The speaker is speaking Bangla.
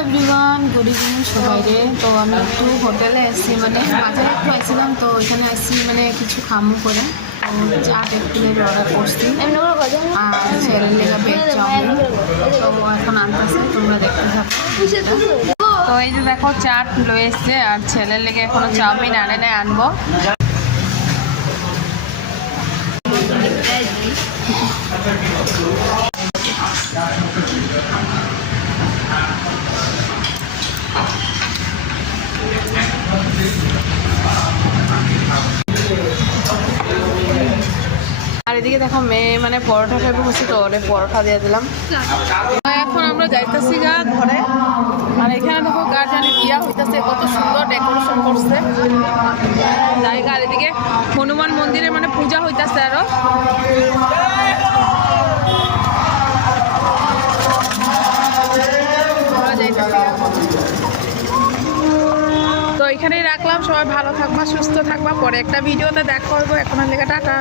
এভরিওয়ান, গুড ইভিনিং সবাইকে। তো আমি একটু হোটেলে এসেছি, মানে বাজারে একটু আসছিলাম, তো ওইখানে আসছি মানে কিছু খামু করে। তো চাট এক প্লেট অর্ডার করছি আর ছেলের লেগা বেগ চাউমিন। তো এখন আনতেছে, তোমরা দেখতে থাকো। তো এই যে দেখো চাট লয়ে এসছে আর ছেলের লেগে এখনো চাউমিন আনে নাই, আনবো। আর এদিকে দেখো মেয়ে মানে পরোটা খাইবো বসে, তো ওরে পরোটা দিয়ে দিলাম। এখন আমরা যাইতেছি গা ঘরে। আর এখানে দেখো গার্জেনের বিয়া হইতেছে, কত সুন্দর ডেকোরেশন করছে জায়গা। আর এদিকে হনুমান মন্দিরে মানে পূজা হইতেছে আরো। তো এখানেই রাখলাম, সবাই ভালো থাকবা, সুস্থ থাকবা, পরে একটা ভিডিওতে দেখা করবো। এখন লেখা টাটা।